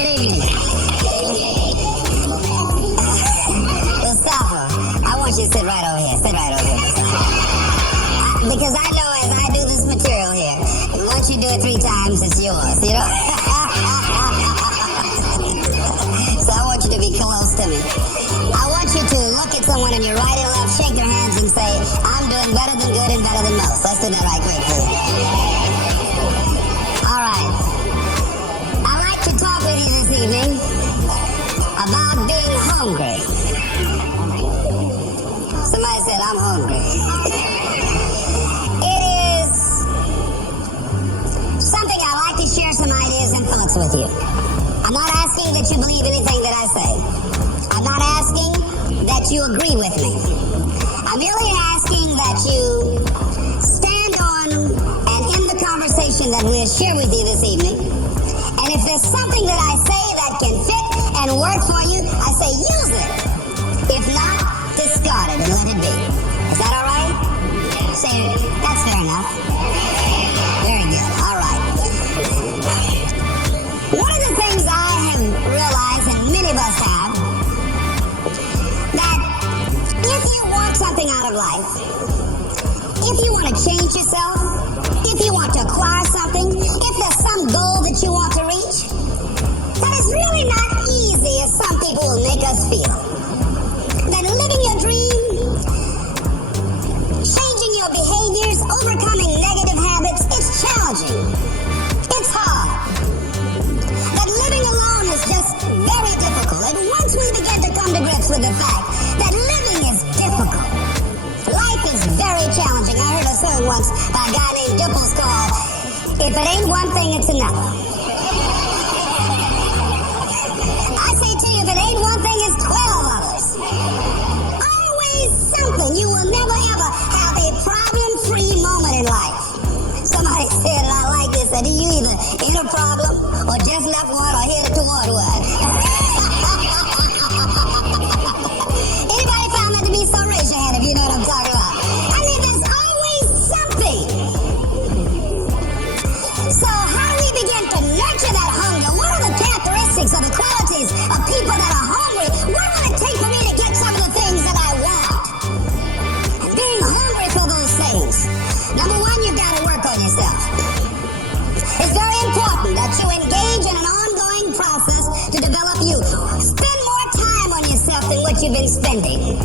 Good evening. Mustafa, I want you to sit right over here. Sit right over here. Because I know as I do this material here, once you do it 3 times, it's yours, you know? So I want you to be close to me. I want you to look at someone on your right and left, shake their hands and say, I'm doing better than good and better than most. Let's do that right quick, please. All right. I'd like to talk with you this evening about being hungry. Somebody said, I'm hungry. It is something I like to share some ideas and thoughts with you. I'm not asking that you believe anything that I say. I'm not asking that you agree with me. I'm merely asking that you stand on and end the conversation that we'll share with you this evening. And if there's something that I say that can fit and work for you, I say use it. If not, discard it and let it be. Is that all right? Say, that's fair enough. Very good. All right. One of the things I have realized, and many of us have, that if you want something out of life, if you want to change yourself, if you want to acquire something, if there's some goal that you want to reach, that is really not easy as some people will make us feel. That living your dream, changing your behaviors, overcoming negative habits, it's challenging. It's hard. That living alone is just very difficult. And once we begin to come to grips with the fact that living is difficult, life is very challenging. I heard a song once by a guy named Dimples called, If It Ain't One Thing, It's Another. I say to you, if it ain't one thing, it's 12 others. Always something. You will never ever have a problem-free moment in life. Somebody said, and I like this, that you either in a problem or just left one or headed toward one. Anybody found that to be so? Raise your hand if you know what I'm talking about. I mean, there's always something. So how do we begin to nurture that hunger? What are the characteristics of the qualities of people that are hungry? What will it take for me to get some of the things that I want? And being hungry for those things. Number one, you've got to work on yourself. It's very important that you engage in an ongoing process to develop you. Spend more time on yourself than what you've been spending.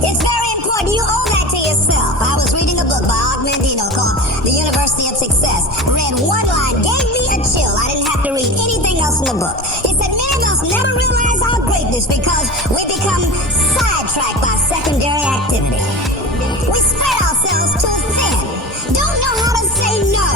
It's very important. You owe that to yourself. I was reading a book by Og Mandino called The University of Success. I read one line, gave me a chill. I didn't have to read anything else in the book. It said many of us never realize our greatness because we become sidetracked by secondary activity. We spread ourselves too thin. Don't know how to say no.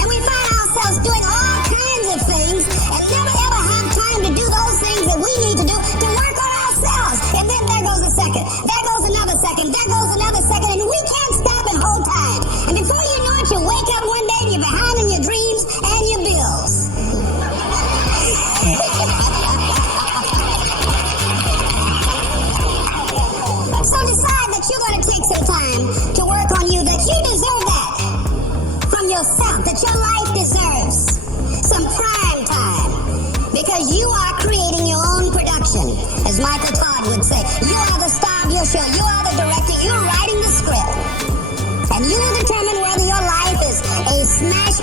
And we find ourselves doing all kinds of things and never ever have time to do those things that we need to do to work on ourselves. And then there goes a second. There goes another second. There goes another second. And we can't stop and hold time. And before you know it, you wake up one day and you're behind in your dreams and your bills. So decide that you're going to take some time to work on you, that you deserve that from yourself, that your life deserves some prime time, because you are creating your own production. As Michael Todd would say, you are the star of your show, you are the director, you're writing the script, and you will determine whether your life is a smash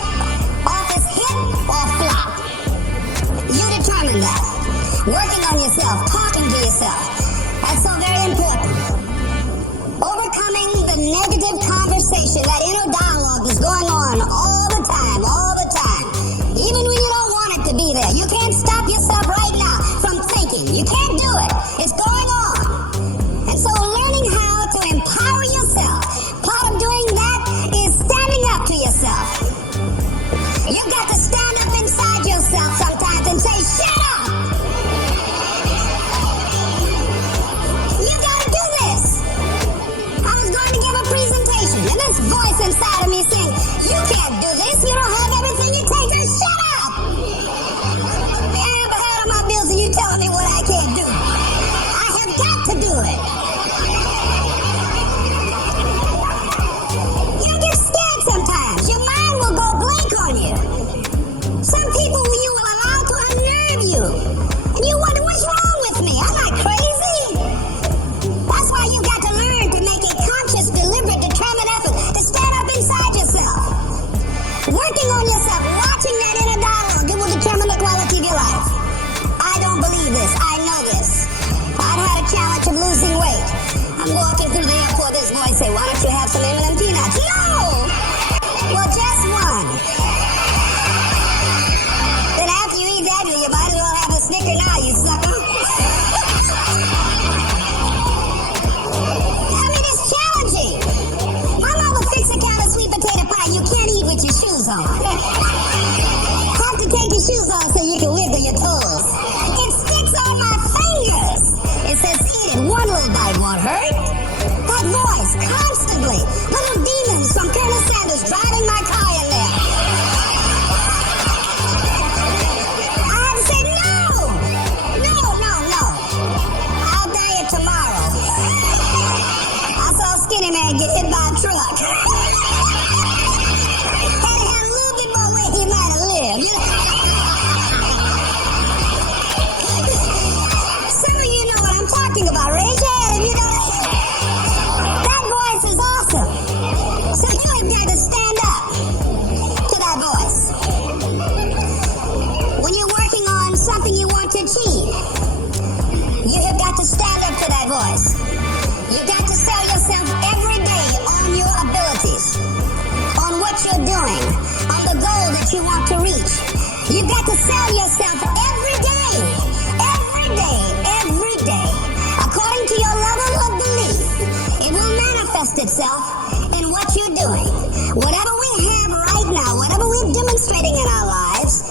office hit or flop. You determine that. Working on yourself, talking to yourself, that's so very important. Overcoming the negative conversation, that inner dialogue is going on all the time, even when you don't want it to be there. You can't stop yourself right now from thinking. You can't do it. It's going on. And so learning how to empower yourself, part of doing that is standing up to yourself. You've got to stand up inside yourself sometimes and say, shut up! take your shoes off so you can wiggle your toes. It sticks on my fingers. It says, eat it. One little bite won't hurt. That voice, constantly. Little demons from Colonel Sanders driving my car in there. I had to say, no. I'll diet tomorrow. I saw a skinny man get hit by a truck. Had he had a little bit more weight, he might have lived. You know? Some of you know what I'm talking about. Raise your hand if you know that. That voice is awesome. So you have got to stand up to that voice. When you're working on something you want to achieve, you have got to stand up to that voice. You've got to sell yourself every day on your abilities, on what you're doing, on the goal that you want to reach. You've got to sell yourself every day, according to your level of belief. It will manifest itself in what you're doing. Whatever we have right now, whatever we're demonstrating in our lives,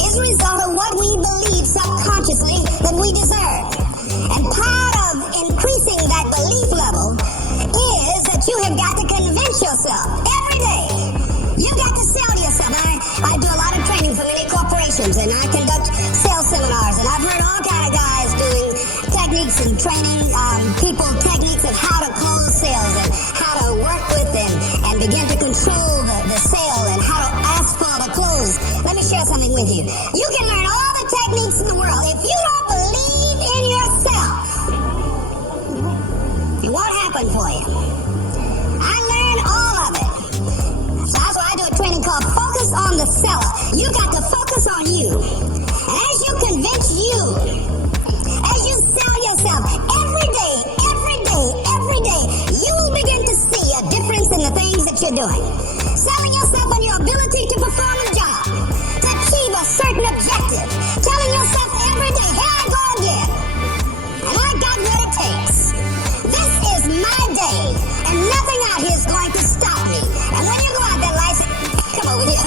is a result of what we believe subconsciously that we deserve. And part of increasing that belief level is that you have got to convince yourself every day. You've got to sell yourself. I do a lot of training for many corporations, and I conduct sales seminars, and I've heard all kind of guys doing techniques and training people techniques of how to close sales and how to work with them and begin to control the sale and how to ask for the close. Let me share something with you. You can learn all the techniques in the world. If you don't believe in yourself, it won't happen for you. I learned all of it. So that's why I do a training called Focus on the Seller. You got to focus on you. And as you convince you, as you sell yourself every day, you will begin to see a difference in the things that you're doing. Selling yourself on your ability to perform a job, to achieve a certain objective. Telling yourself every day, here I go again. And I got what it takes. This is my day, and nothing out here is going to stop me. And when you go out there, life, come over here.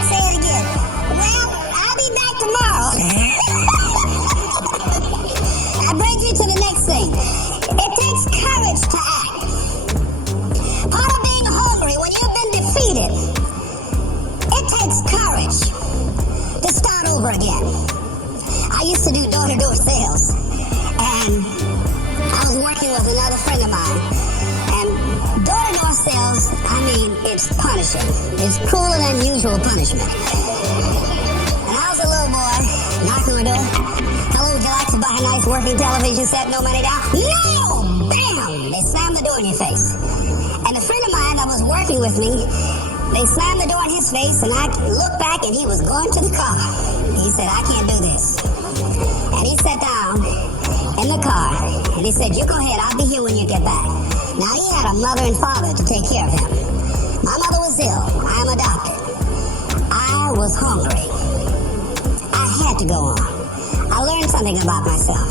Say it again. Well, I'll be back tomorrow. I bring you to the next thing. It takes courage to act. Part of being hungry when you've been defeated, it takes courage to start over again. I used to do door-to-door sales, and I was working with another friend of mine. And door-to-door sales, I mean, it's punishing. It's cruel and unusual punishment. And I was a little boy, knocking on the door. Hello, would you like to buy a nice working television set? No money down? No! Bam! They slammed the door in your face. And a friend of mine that was working with me, they slammed the door in his face, and I looked back, and he was going to the car. He said, I can't do this. And he sat down in the car, and he said, you go ahead, I'll be here when you get back. Now, he had a mother and father to take care of him. My mother was ill. I am adopted. I was hungry. I had to go on. I learned something about myself.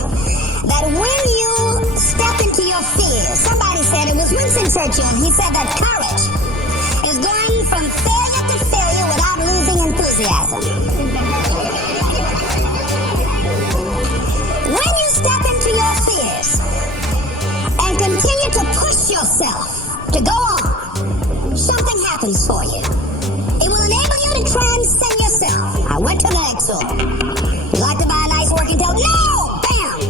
That when you step into your fear, somebody said, it was Winston Churchill, he said that courage is going from failure to failure without losing enthusiasm. When you step into your fears and continue to push yourself to go on, something happens for you. It will enable you to transcend yourself. I went to the next door. You like to buy a nice working television? No! Bam!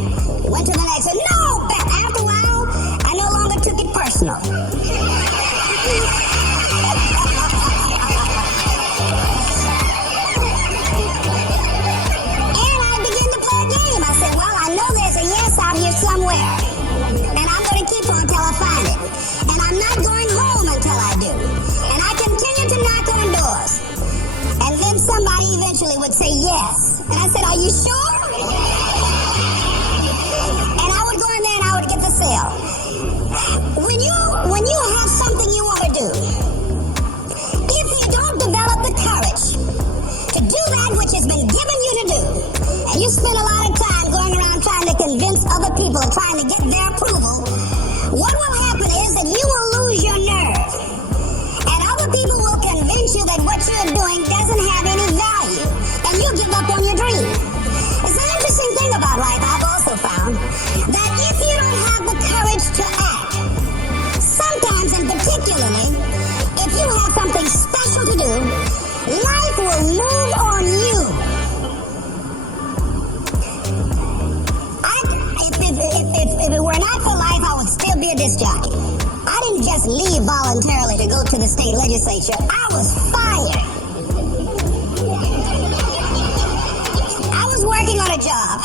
Went to the next one. No! Bam! After a while, I no longer took it personal. And I began to play a game. I said, well, I know there's a yes out here somewhere. And I'm going to keep on until I find it. And I'm not going home until I do. And I continue to knock on doors. And then somebody eventually would say yes. And I said, are you sure? And I would go in there and I would get the sale. When you have something you want to do, if you don't develop the courage to do that which has been given you to do, and you spend a lot of time going around trying to convince other people and trying to get their approval, what will happen is that you will lose your nerve. And other people will convince you that what you're doing doesn't have any vote to the state legislature, I was fired. I was working on a job,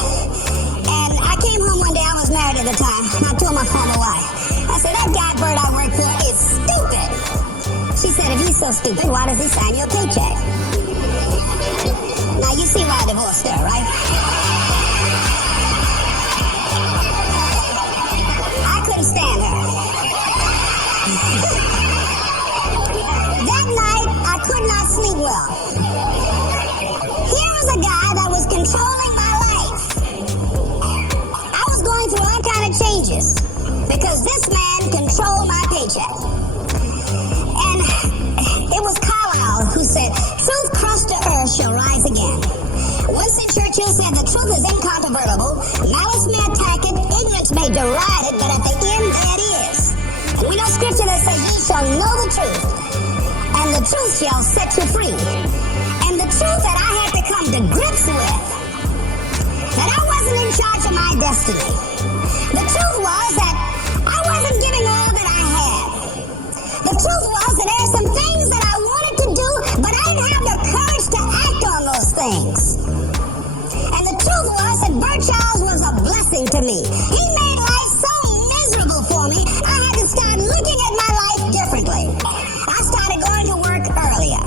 and I came home one day. I was married at the time. I told my former wife, I said, that guy Bert I work for is stupid. She said, if he's so stupid, why does he sign your paycheck? Now you see why I divorced her, right? I couldn't stand her. That night, I could not sleep well. Here was a guy that was controlling my life. I was going through all kind of changes because this man controlled my paycheck. And it was Carlyle who said, truth crushed to earth shall rise again. Winston Churchill said the truth is incontrovertible. Malice may attack it, ignorance may deride it, but at the end there it is. And we know scripture that says, ye shall know the truth, and the truth shall set you free. And the truth that I had to come to grips with, that I wasn't in charge of my destiny. The truth was that I wasn't giving all that I had. The truth was that there are some things that I wanted to do, but I didn't have the courage to act on those things. And the truth was that Bert Charles was a blessing to me. He made life so miserable for me, I had to start looking at my life differently. I started going to work earlier.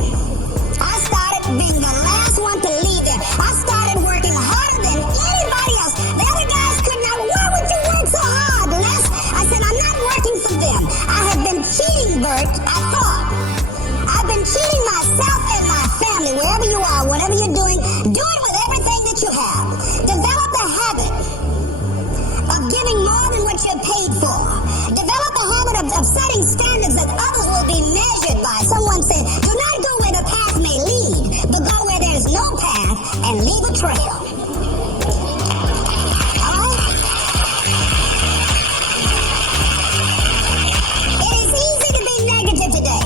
I started being the last one to leave there. I started working harder than anybody else. The other guys could not. Why would you work so hard, Les? I said, I'm not working for them. I had been cheating, Bert, I thought. I've been cheating myself and my family. Wherever you are, whatever you're doing, do it with everything that you have. Develop the habit of giving more than what you're paid for. Develop a habit of setting standards that others will be measured by. Someone said, do not go where the path may lead, but go where there's no path and leave a trail. Alright? It is easy to be negative today.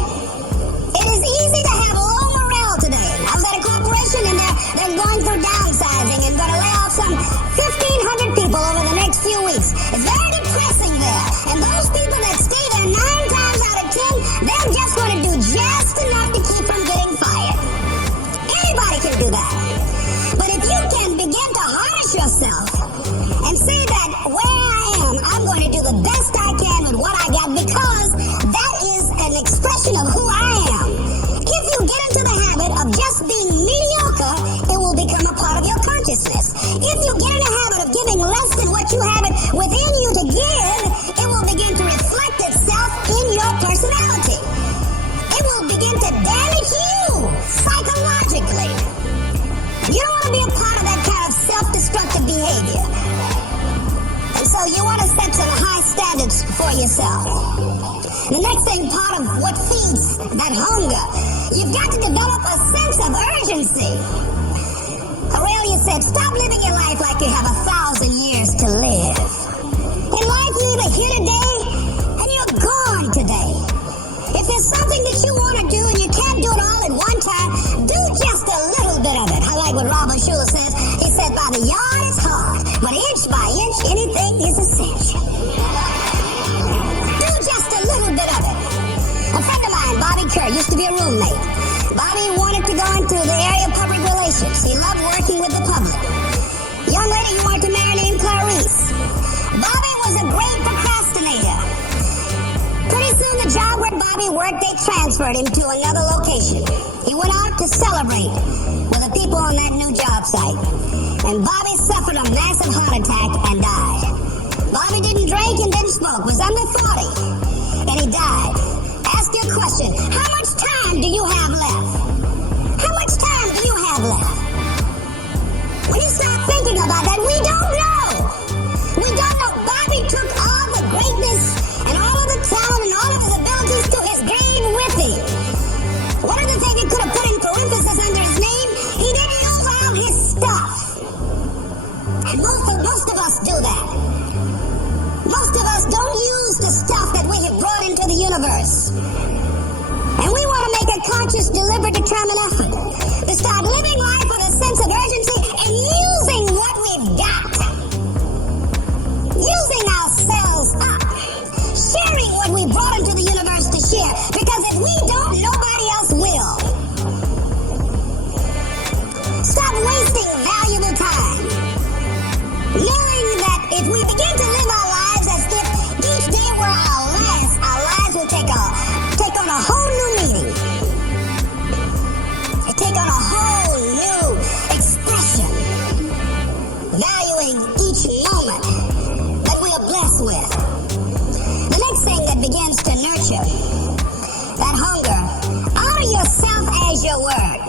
It is easy to have low morale today. I was at a corporation and they're going through downsizing and going to lay off some 1,500 people over the next few weeks. It's very depressing there. And those people that stay there 9 times out of 10, they're just going to do just enough to keep from getting fired. Anybody can do that. But if you can begin to harness yourself and say that where I am, I'm going to do the best I can with what I got because that is an expression of who I am. If you get into the habit of just being mediocre, it will become a part of your consciousness. If you get in the habit of giving less than what you have it within you to give, it will begin to reflect itself in your personality. It will begin to damage you psychologically. You don't want to be a part of that kind of self-destructive behavior. And so you want to set some high standards for yourself. The next thing, part of what feeds that hunger, you've got to develop a sense of urgency. Aurelia said, stop living your life like you have 1,000 years to live. In life, you're either here today and you're gone today. If there's something that you want to do and you can't do it all at one time, do just a little bit of it. I like what Robert Schuller says. He said, by the yard is hard, but inch by inch, anything is a cinch. Do just a little bit of it. A friend of mine, Bobby Kerr, used to be a roommate. Bobby wanted to go into the area of public relations. He loved working with the public. Young lady you wanted to marry named Clarice. Bobby was a great procrastinator. Pretty soon the job where Bobby worked, they transferred him to another location. He went out to celebrate with the people on that new job site. And Bobby suffered a massive heart attack and died. Bobby didn't drink and didn't smoke, was under 40, and he died. Ask your question, how much time do you have left? How much time do you have left? When you start thinking about that, we don't know. We don't know. Bobby took all the greatness and all of the talent and all of his abilities to his grave with him. One of the things he could have put in parentheses under his name, he didn't use all his stuff. And most of us do that. Most of us don't use the stuff that we have brought into the universe. And we want to make a conscious, deliberate, determined effort to start living life with a sense of urgency and using what we've got. Using ourselves up. Sharing what we brought into the universe to share. Because if we Knowing that if we begin to live our lives as if each day were our last, our lives will take on a whole new meaning. They take on a whole new expression, valuing each moment that we are blessed with. The next thing that begins to nurture that hunger, honor yourself as your word.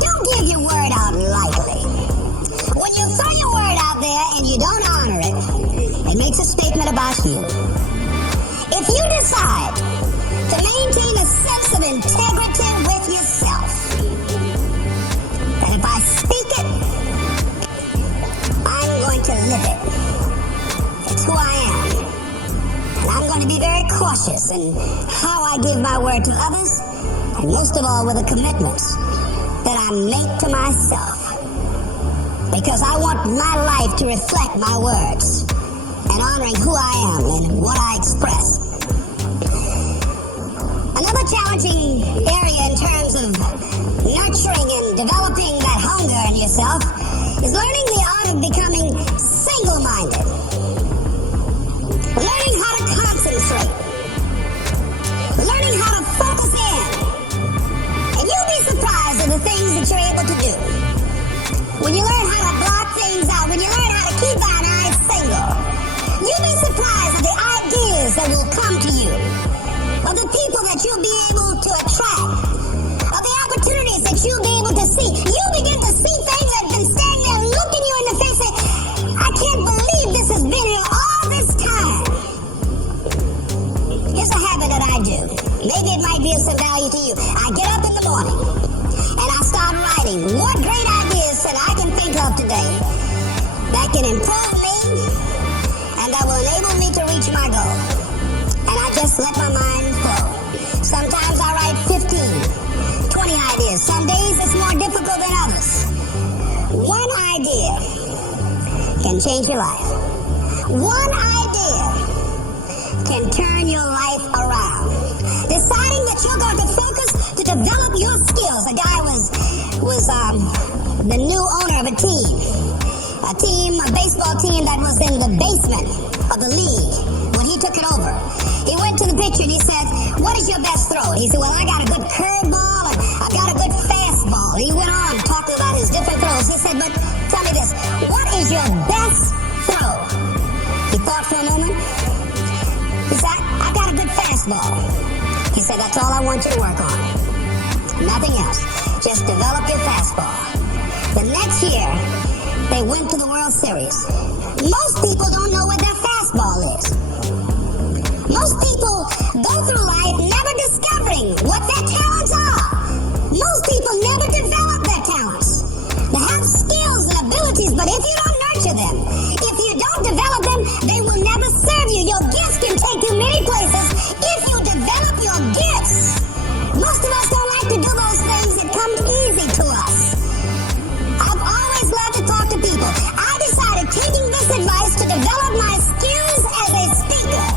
Don't give your word out lightly. When you throw your word out there and you don't honor it, it makes a statement about you. If you decide to maintain a sense of integrity with yourself, that if I speak it, I'm going to live it. It's who I am. And I'm going to be very cautious in how I give my word to others, and most of all with the commitments that I make to myself. Because I want my life to reflect my words and honoring who I am and what I express. Another challenging area in terms of nurturing and developing that hunger in yourself is learning the art of becoming single-minded. Learning how to concentrate. Learning how to focus in. And you'll be surprised at the things that you're able to do. When you learn how to block things out, when you learn how to keep thine eyes single, you'll be surprised at the ideas that will come to you, of the people that you'll be able to attract, of the opportunities that you'll be able to see. You'll begin to see things that have been standing there looking you in the face and I can't believe this has been here all this time. Here's a habit that I do. Maybe it might be of some value to you. I get up in the morning and I start writing what great ideas that I can think of today that can improve me and that will enable me to reach my goal. And I just let my mind flow. Sometimes I write 15, 20 ideas. Some days it's more difficult than others. One idea can change your life. One idea can turn your life around. Deciding that you're going to focus to develop your skills. A guy was the new owner of a baseball team that was in the basement of the league when he took it over. He went to the pitcher and he said, "What is your best throw?" He said, "Well, I got a good curveball and I got a good fastball." He went on talking about his different throws. He said, "But tell me this, what is your best throw?" He thought for a moment. He said, "I got a good fastball." He said, "That's all I want you to work on. Nothing else. Just develop your fastball." The next year, they went to the World Series. Most people don't know where their fastball is. Most people go through life never discovering what their talents are. Most people never develop their talents. They have skills and abilities, but if you don't nurture them, if you don't develop them, they will never serve you. Your gifts can take you many places if you develop your gifts. Most of us don't like to do those things. It comes easy to us. I've always loved to talk to people. I decided, taking this advice, to develop my skills as a speaker.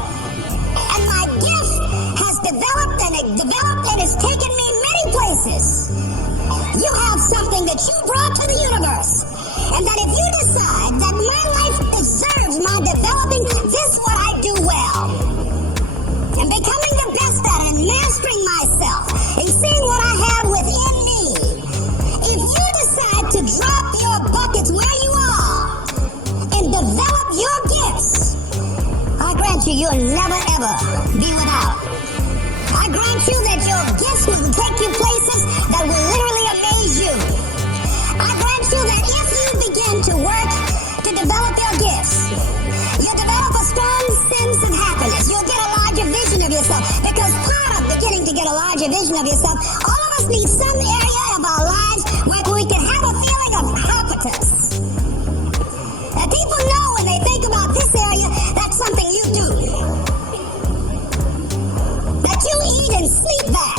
And my gift has developed and it's taken me many places. You have something that you brought to the universe. And that if you decide that my life deserves my developing, this is what I do well. And becoming the best at it and mastering myself and seeing what I have within me. If you decide to drop your buckets where you are and develop your gifts, I grant you, you'll never ever be without. I grant you that your gifts will take you places that will literally amaze you. I grant you that if you begin to work to develop your gifts, you'll develop a strong sense of happiness. You'll get a larger vision of yourself. Because part of beginning to get a larger vision of yourself, all of us need some area of our lives where we can have a feeling of competence. And people know when they think about this area, that's something you do. That you eat and sleep that.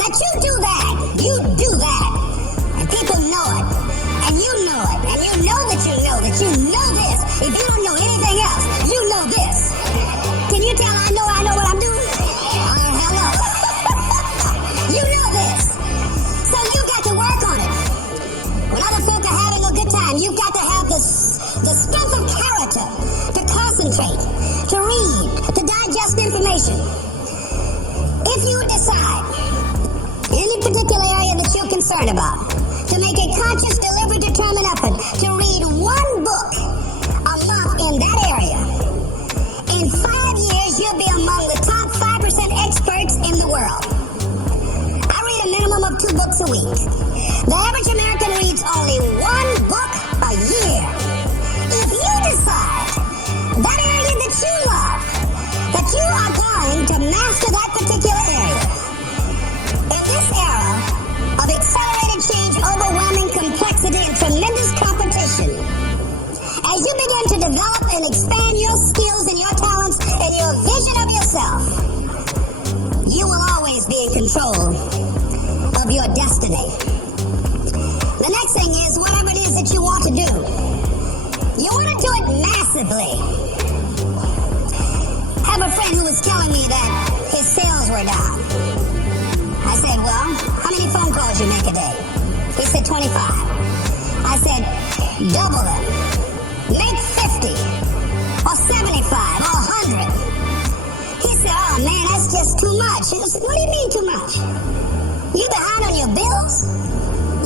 That you do that. You do that. And people know it. And you know it. And you know that you know that you know this. If you don't know anything else, you know this. Can you tell I know what I'm doing? Hell no. concentrate, to read, to digest information. If you decide, in any particular area that you're concerned about, to make a conscious, deliberate, determined effort to read one book a month in that area, in 5 years, you'll be among the top 5% experts in the world. I read a minimum of 2 books a week. The average American reads only 1 book a year. If you decide that area that you love, that you are going to master that particular area, in this era of accelerated change, overwhelming complexity, and tremendous competition, as you begin to develop and expand your skills and your talents and your vision of yourself, you will always be in control of your destiny. The next thing is, whatever it is that you want to do, you want to do it massively. I have a friend who was telling me that his sales were down. I said, well, how many phone calls you make a day? He said 25. I said, double them. Make 50 or 75 or 100. He said, oh man, that's just too much. I said, what do you mean too much? You behind on your bills?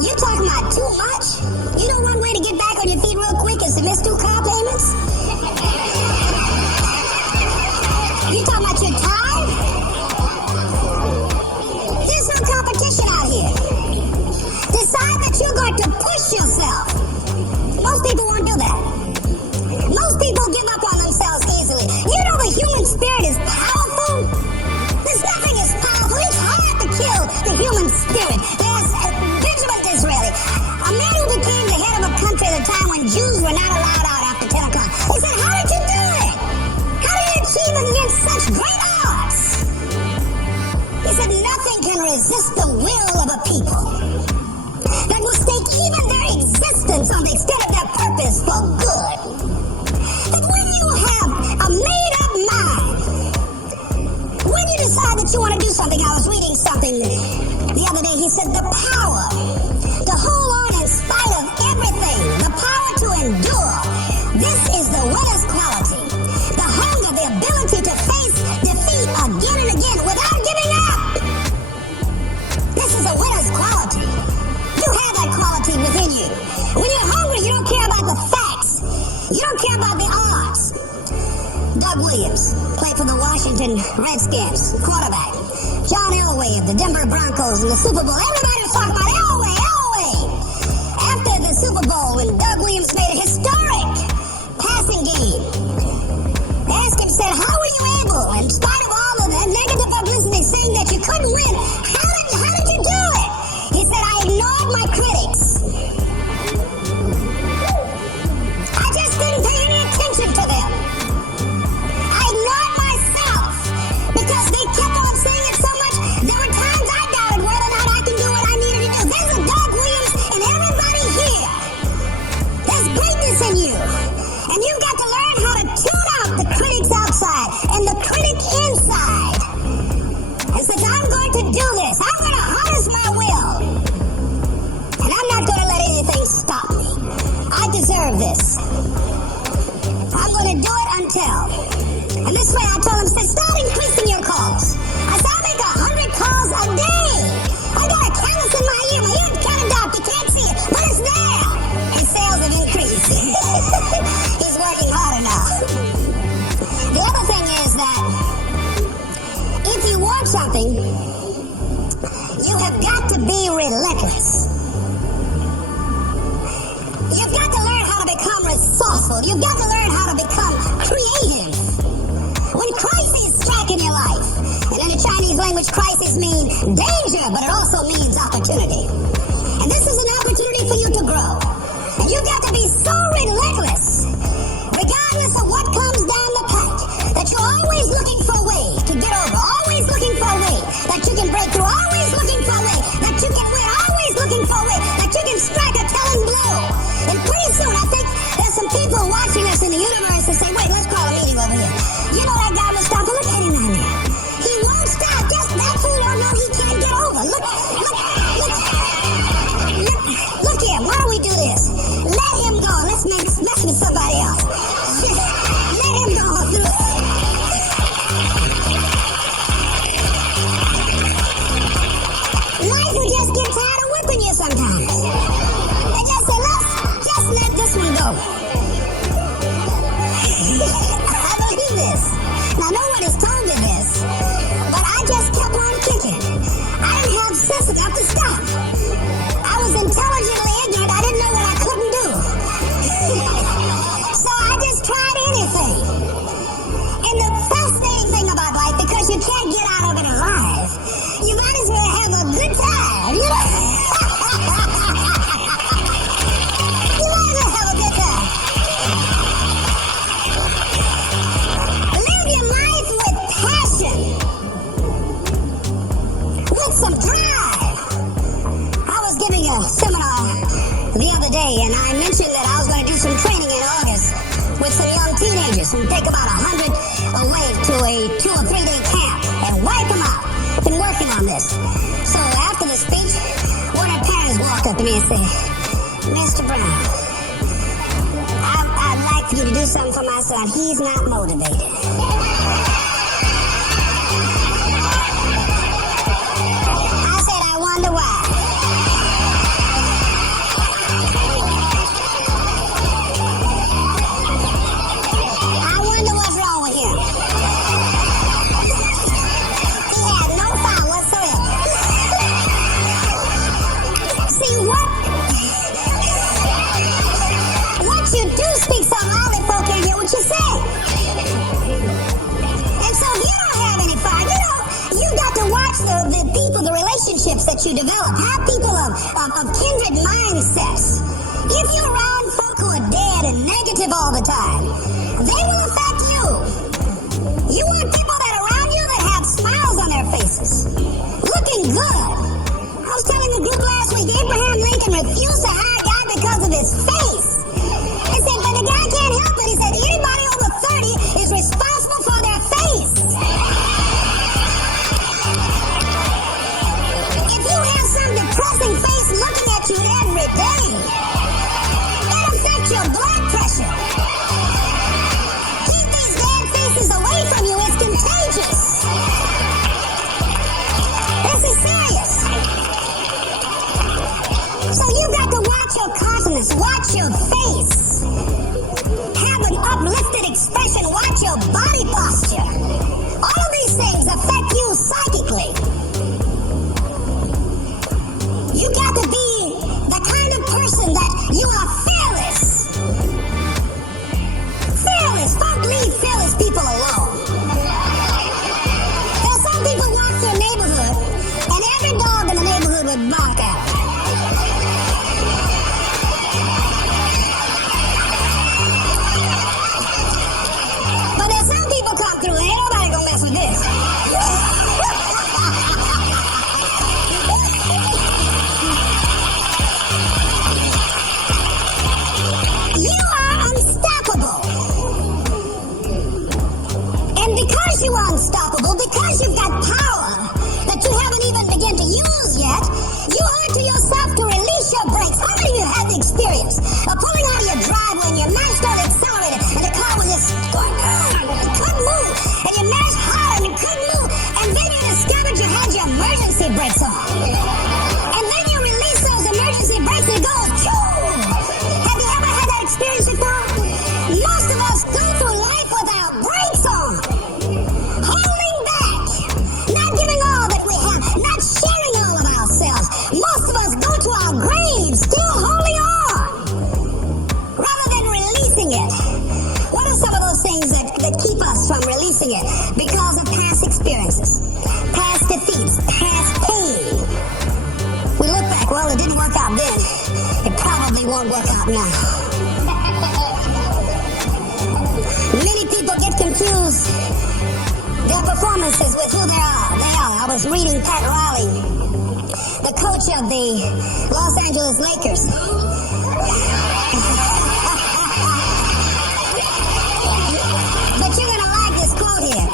You talking about too much? You know one way to get back on your feet real quick is to miss 2 car payments? You talking about your time? There's no competition out here. Decide that you're going to push yourself. Most people won't do that. Most people give up on themselves easily. You know the human spirit is powerful. There's nothing as powerful. It's hard to kill the human spirit. There's Benjamin Disraeli, a man who became the head of a country at a time when Jews were not allowed out after 10 o'clock. He said, how did you do it? How did you achieve it against such great odds? He said, nothing can resist the will of a people that will stake even their existence on the extent of their purpose for good. That when you have a made-up mind, when you decide that you want to do something, I was reading something the other day, he said the power to hold on in spite of everything, the power to endure, this is the winner's quality. The hunger, the ability to face defeat again and again without giving up. This is a winner's quality. You have that quality within you. When you're hungry, you don't care about the facts. You don't care about the odds. Doug Williams played for the Washington Redskins, quarterback. John Elway of the Denver Broncos in the Super Bowl. Everybody was talking about Elway. After the Super Bowl, when Doug Williams made a historic passing game, they asked him, said, how were you able, in spite of all of that negative publicity saying that you couldn't win, how did you do it? He said, I ignored my critics. I just didn't pay any attention to them. I ignored myself because they kept on saying it so much. There were times I doubted whether or not I can do what I needed to do. There's a Doug Williams in everybody here. There's greatness in you. And you've got to learn how to tune out the critics outside and the critic inside. And says, I'm going to do this. I'm going to harness my will. And I'm not going to let anything stop me. I deserve this. I'm going to do it until. And this way I told him, said, start increasing your calls. I said, I make 100 calls a day. I got a callus in my ear. My ear's kind of dark. You can't see it, but it's there. His sales have increased. He's working harder now. The other thing is that if you want something, you have got to be relentless. You've got to learn how to become resourceful. You've got to learn how to become creative. When crises strike in your life, and in the Chinese language, crisis means danger, but it also means opportunity. And this is an opportunity for you to grow. And you've got to be so relentless, regardless of what comes down the pike, that you're always looking for a way to get over, always looking for a way that you can break through, always looking for a way that you can win, always looking for a way that you can strike a telling blow. And pretty soon, I think there's some people watching us in the universe that say, wait, let's call a meeting over here. You know that guy, Mustafa, look at him down there. He won't stop. Just that fool don't know he can't get over. Look here. Why don't we do this? Let him go. Let's mess with somebody else. a seminar the other day, and I mentioned that I was going to do some training in August with some young teenagers and take about 100 away to a 2 or 3 day camp and wipe them out. I've been working on this. So after the speech, one of the parents walked up to me and said, Mr. Brown, I'd like for you to do something for my son. He's not motivated. I said, I wonder why. I wonder what's wrong with him. He had no fire whatsoever. See, what you do speaks so loudly, folk can't hear what you say. And so if you don't have any fire, you got to watch the people, the relationships that you develop. Have people of kindred mindsets. If you're around folk who are dead and negative all the time, they will affect you. You want people that are around you that have smiles on their faces, looking good. I was telling the group last week, Abraham Lincoln refused to hire God because of his face. He said, but the guy can't help it. He said, anybody over 30 is responsible for their face. If you have some depressing face looking at you every day, it affects your blood pressure. Keep these dead faces away from you. It's contagious. This is serious. So you got to watch your countenance, watch your face. Have an uplifted expression, watch your body posture. All of these things affect you psychically. You got to be the kind of person that you are fearless. Fearless. Don't leave fearless people alone. There's some people walk through a neighborhood and every dog in the neighborhood would bark at them. But there's some people come through and ain't nobody gonna mess with this. You are unstoppable. And because you are unstoppable, because you've got power that you haven't even begun to use yet, you owe it to yourself to release your brakes. How many of you have the experience of pulling out of your driveway and your mashed on the accelerator and the car was just going, it couldn't move, and you mashed hard and it couldn't move, and then you discovered you had your emergency brakes on. And then you release those emergency brakes and it goes, choo! Have you ever had that experience before? Most of us go through life with our brakes on, holding back, not giving all that we have, not sharing all of ourselves. Most of us go to our graves still holding on, rather than releasing it. What are some of those things that keep us from releasing it? Because of past experiences, past defeats, past pain. We look back, well, it didn't work out then. It probably won't work out now. Many people get confused their performances with who they are. I was reading Pat Riley, the coach of the Los Angeles Lakers. But you're going to like this quote here.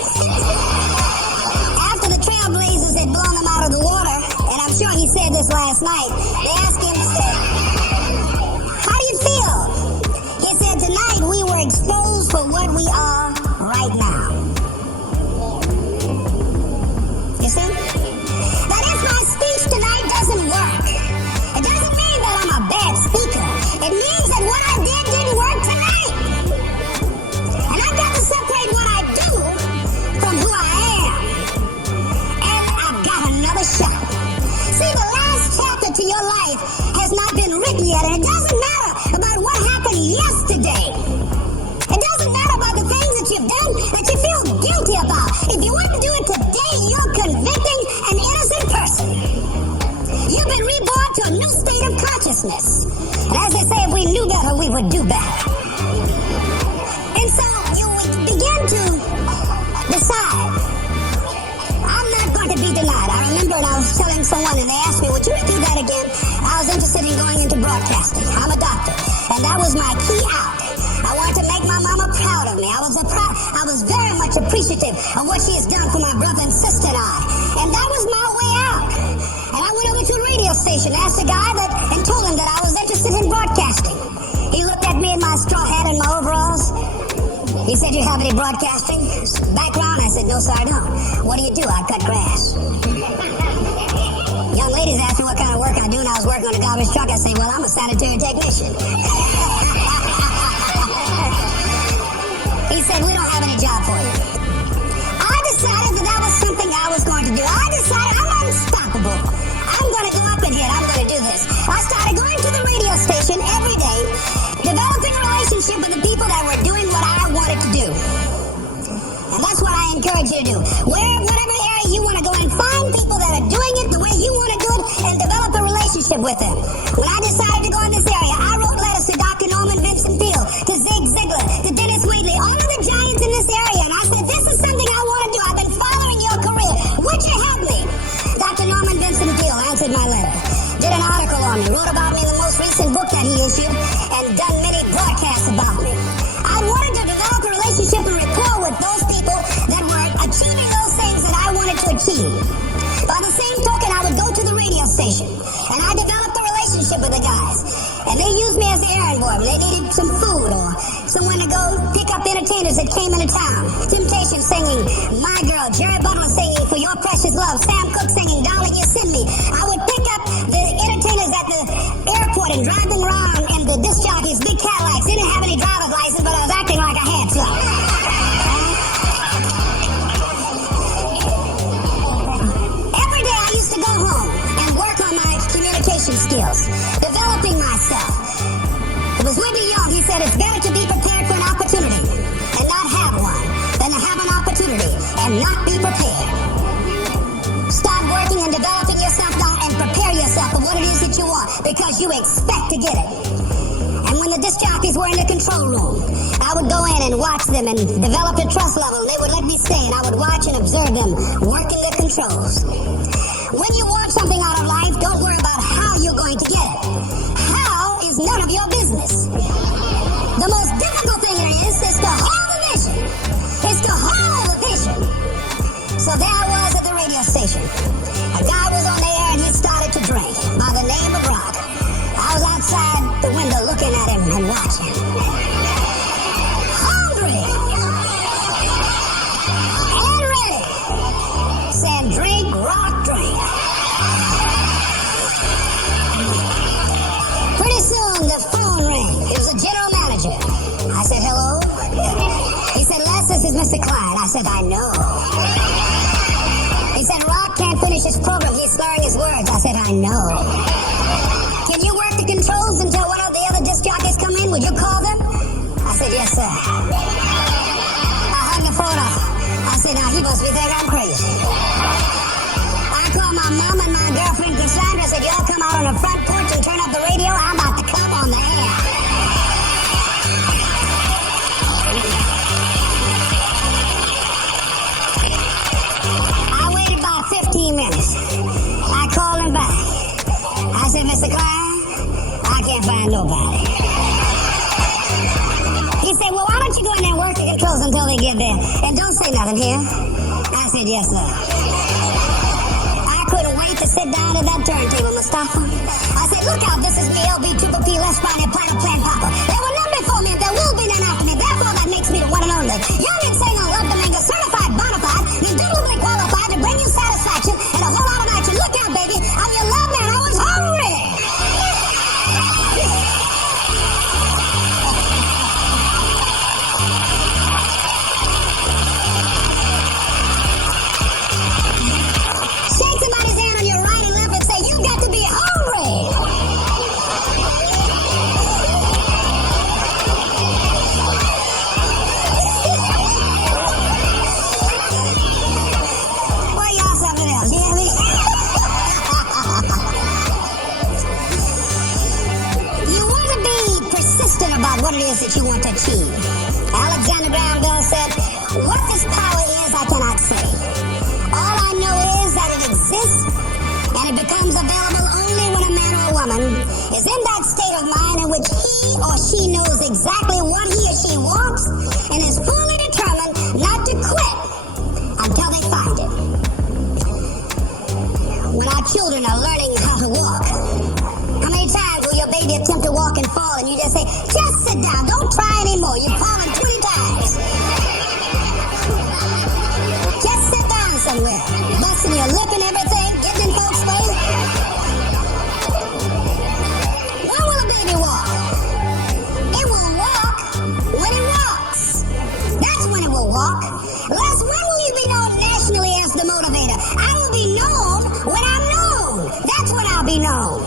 After the Trailblazers had blown them out of the water, and I'm sure he said this last night, they asked him, how do you feel? He said, tonight we were exposed for what we are right now. You see? That if my speech tonight doesn't work, it doesn't mean that I'm a bad speaker. It means that what I did didn't work tonight. And I've got to separate what I do from who I am. And I've got another shot. See, the last chapter to your life has not been written yet, and it doesn't matter about what happened yesterday. It doesn't matter about the things that you've done that you feel guilty about. If you want to do it today, you're convicting an innocent person. You've been reborn to a new state of consciousness. And as they say, if we knew better, we would do better. And so you begin to decide, I'm not going to be denied. I remember I was telling someone and they asked me, would you repeat that again? I was interested into broadcasting. I'm a doctor, and that was my key out. I wanted to make my mama proud of me. I was very much appreciative of what she has done for my brother and sister and I. And that was my way out. And I went over to a radio station, asked the guy and told him that I was interested in broadcasting. He looked at me in my straw hat and my overalls. He said, "You have any broadcasting background?" I said, "No, sir, I don't." "What do you do?" "I cut grass." Young ladies asked me what kind of work I do, and I was working on a garbage truck. I say, "Well, I'm a sanitary technician." He said, "We don't have any job for you." I decided that was something I was going to do. I decided I'm unstoppable. I'm going to go up in here. I'm going to do this. I started going to the radio station every day, developing a relationship with the people that were doing what I wanted to do. And that's what I encourage you to do. Whatever area you want to go and find people that are doing it the way you want to do it and develop a relationship with them. When I decided to go in this area, I wrote letters to Dr. Norman Vincent Peale, to Zig Ziglar, to Dennis Wheatley, all of the giants in this area. And I said, "This is something I want to do. I've been following your career. Would you help me?" Dr. Norman Vincent Peale answered my letter, did an article on me, wrote about me in the most recent book that he issued, and done many broadcasts about me. I wanted to develop a relationship and rapport with those people that were achieving those things that I wanted to achieve. By the same token, I would go to the radio station, and I developed a relationship with the guys. And they used me as the errand boy when they needed some food or someone to go pick up entertainers that came into town. Temptation singing "My Girl," Jerry Butler singing "For Your Precious Love," Sam Cooke singing "Darling You Send Me." I would pick up the entertainers at the airport and drive them around in the disc jockeys, big Cadillacs. They didn't have any driver's license, but I was acting like I had some. Every day I used to go home and work on my communication skills, developing myself. It was Whitney Young. He said, "It's better to be prepared for an opportunity and not have one than to have an opportunity and not be prepared." Start working and developing yourself now and prepare yourself for what it is that you want, because you expect to get it. And when the disc jockeys were in the control room, I would go in and watch them and develop a trust level. They would let me stay, and I would watch and observe them working the controls. When you want something out of life, don't worry about how you're going to get it. How is none of your business. The most difficult thing it is to hold the vision. It's to hold the vision. So there I was at the radio station. A guy was on the air and he started to drink by the name of Rock. I was outside the window looking at him and watching. Hungry and ready. Said, "Drink, Rock, drink." Pretty soon the phone rang. It was a general manager. I said, "Hello?" He said, "Les, this is Mr. Klein." I said, "I know." He said, "Rock can't finish his program. He's slurring his words." I said, "I know." "Can you work the controls until one of the other disc jockeys come in? Would you call them?" I said, "Yes, sir." I hung the phone up. I said, "Now he must be thinking I'm crazy." I called my mom and my girlfriend Cassandra. I said, "Y'all come out on the front porch and turn up the radio. I'm about to come on the air." I waited about 15 minutes. I called him back. I said, "Mr. Klein, I can't find nobody." He said, "Well, why don't you go in there and work the controls until they get there? And don't say nothing here." I said, "Yes, sir." I couldn't wait to sit down at that turntable, Mustafa. I said, "Look out, this is BLB, Triple P, Les Brown, and Platinum Plan Papa. There were none before me, and there will be none after me. Therefore, that makes me the one and only. Young and saying I love Domingo, certified, bona fide, indubitably qualified to bring you satisfaction and a whole lot of action. Look out, baby, I'm your love man. I was hungry." Shake somebody's hand on your right and left and say, "You got to be hungry." Well, y'all something else, you hear me? You want to be persistent about what it is that you want to achieve. Alexander Graham Bell said, "What this power is, I cannot say. All I know is that it exists, and it becomes available only when a man or a woman is in that maybe attempt to walk and fall, and you just say, just sit down, don't try anymore. You've fallen 20 times. Just sit down somewhere. Busting your lip and everything, getting in folks' face. When will a baby walk? It will walk when it walks. That's when it will walk. Les, when will you be known nationally as the motivator? I will be known when I'm known. That's when I'll be known.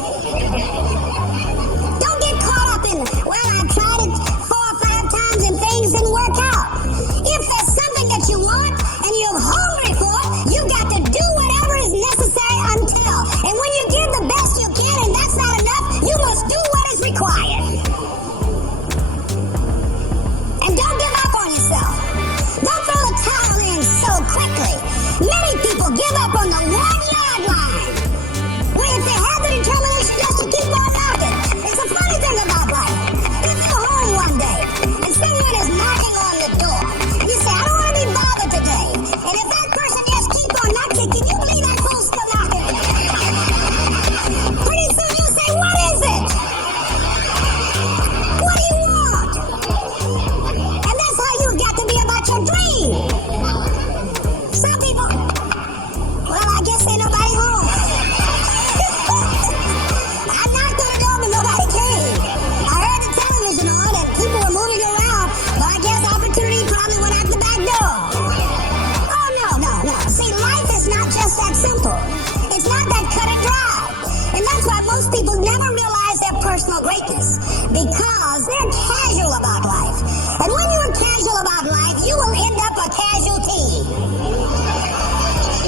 Don't get caught up in, well, I tried it 4 or 5 times and things didn't work out. If there's something that you want and you're hungry for, you got to do whatever is necessary until. And when you give the best you can and that's not enough, you must do what is required. And don't give up on yourself. Don't throw the towel in so quickly. Many people give up on the 1-yard line. Well, if they have the determination just to keep on knocking. It's a funny thing about life. If you're home one day and someone is knocking on the door, and you say, I don't want to be bothered today. And if that person just keeps on knocking, can you believe that fool's still knocking? Pretty soon you say, what is it? What do you want? And that's how you got to be about your dream. Some people, well, I guess ain't nobody home. I knocked on the door, but nobody came. I heard the television on and people were moving around, but I guess opportunity probably went out the back door. Oh, no. See, life is not just that simple. It's not that cut and dry. And that's why most people never realize their personal greatness, because they're casual about life. And when you're casual about life, you will end up a casualty.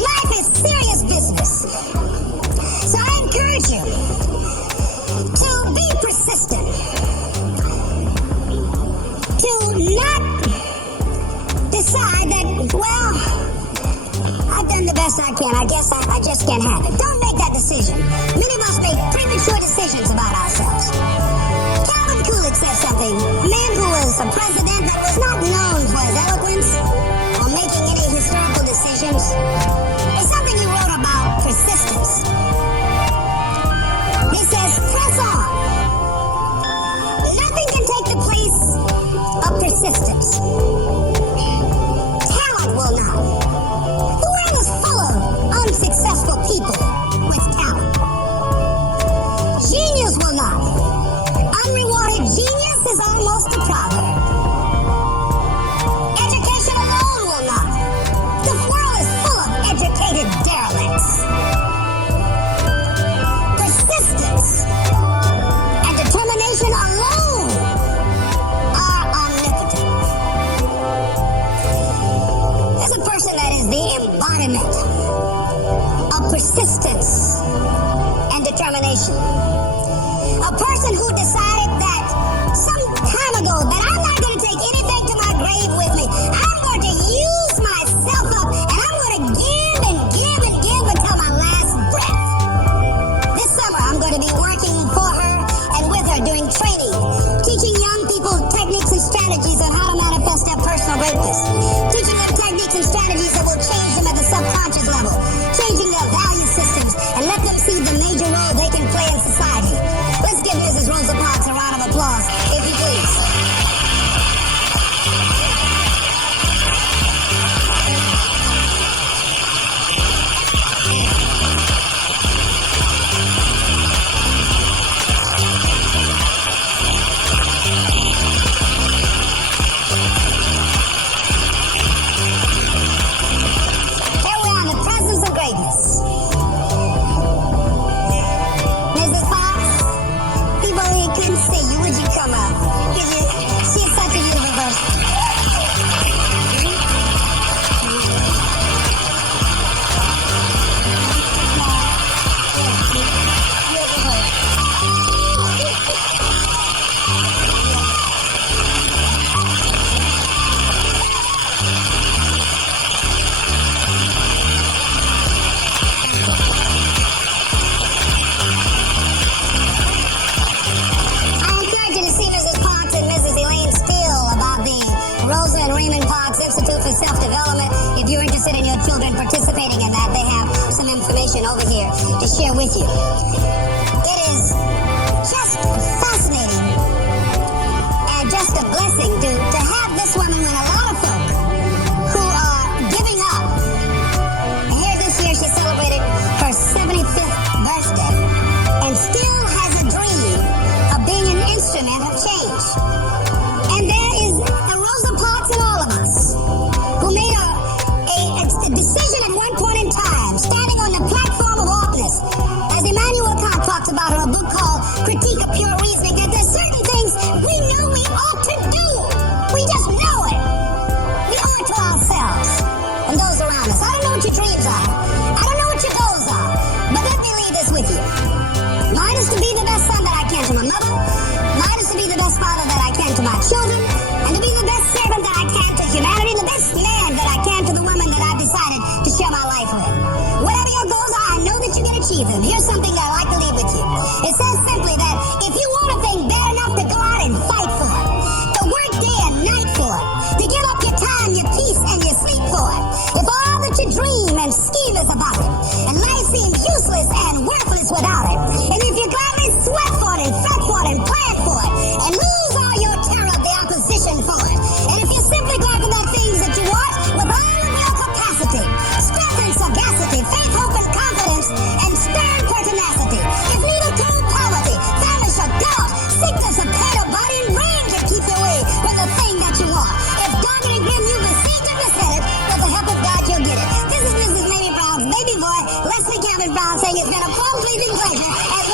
Life is serious business. So I encourage you to be persistent. To not decide that, well, I've done the best I can. I guess I just can't have it. Don't make that decision. Many of us make premature decisions about ourselves. Calvin Coolidge said something. A man who was a president that was not known for his eloquence or making any historical decisions. It's something he wrote about persistence. He says, press on. Nothing can take the place of persistence. Talent will not. The world is full of unsuccessful people with talent. Genius will not. Unrewarded genius is almost a proverb. Education alone will not. The world is full of educated derelicts. Persistence and determination alone are omnipotent. There's a person that is the embodiment of persistence and determination. A person who decided that some time ago that I'm not going to take anything to my grave with me. I'm going to use myself up and I'm going to give and give and give until my last breath. This summer I'm going to be working for her and with her doing training, teaching young people techniques and strategies on how to manifest their personal greatness, teaching them techniques and strategies that will change them at the subconscious level, changing their value systems and let them see the major role they can play in society. Let's give Mrs. Rosa Parks a round of applause, if you please. Here we are in the presence of greatness. Mrs. Parks, people here couldn't see you. Would you come up? She's such a beautiful person. If you're interested in your children participating in that, they have some information over here to share with you. It is just Brown saying it's been a fun, pleasing pleasure as